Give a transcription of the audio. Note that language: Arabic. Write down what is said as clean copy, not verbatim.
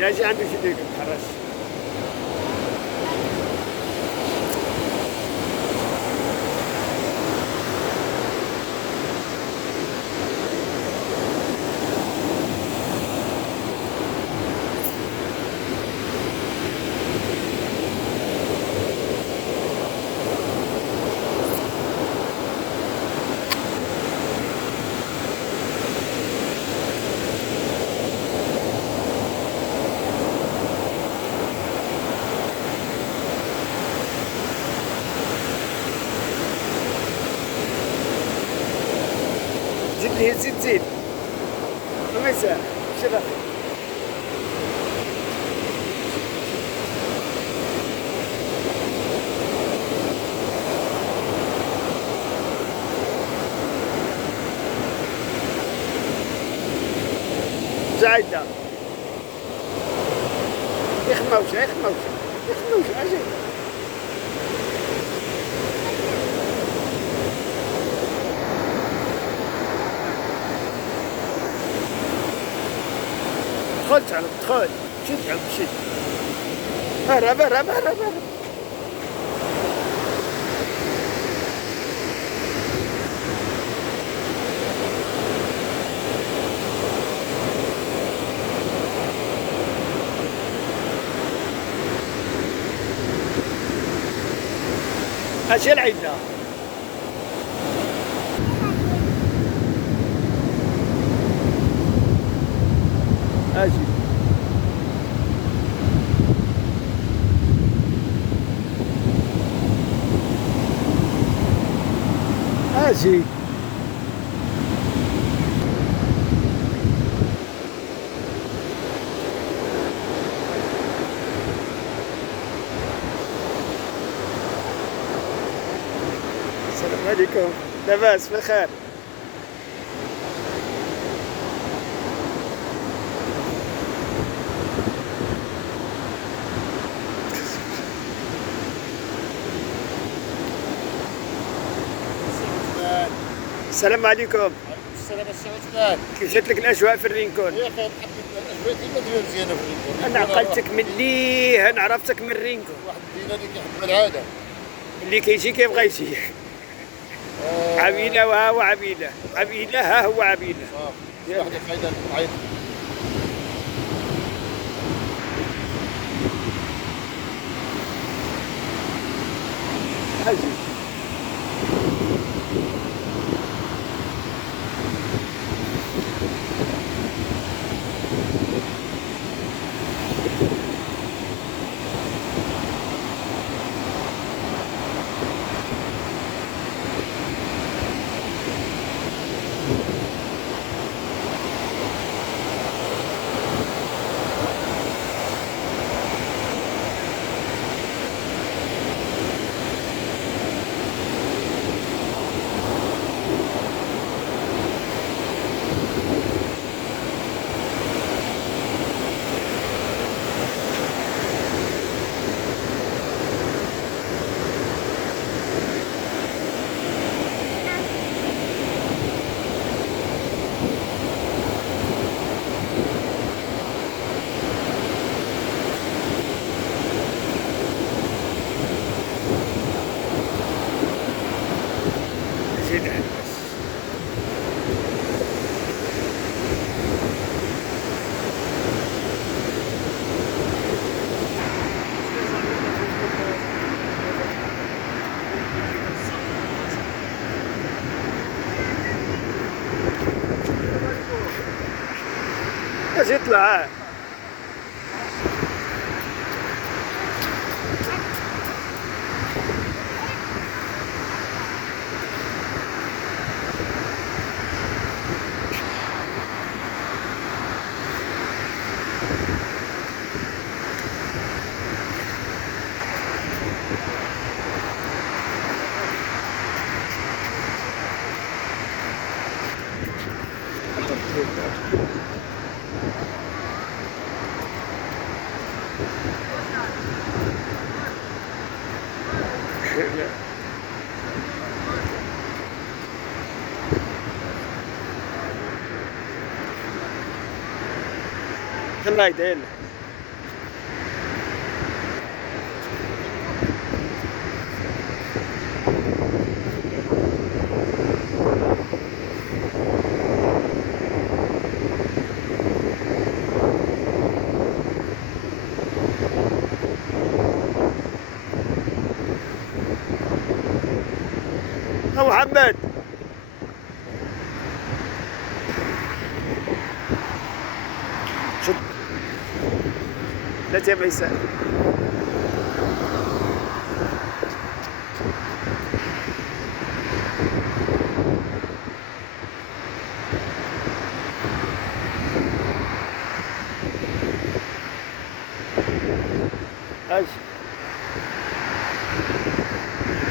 اجي عنده شي ديك الحراس. زيد لي زيد ما يسال شي باقي. زايدة يخموش اجي دخلت على دخل شد على شد هرب اجي العيدة اجي اجي السلام عليكم لاباس بخير. السلام عليكم. السلام السعودان. كيف جات لك الاجواء في الرينكون؟ يا اخي الاجواء ديما مزيانه في الرينكون. انا عقلتك ملي انا عرفتك من الرينكون. واحد الدينا اللي كيحب العاده. اللي كيجي كيبغى يجي. عبيله وها هو عبيله، عبيله ها هو عبيله. صافي. واحد القايده عيط. اجي باش يطلع. الله يدين. أبو محمد شد لا تبع يسار. ايش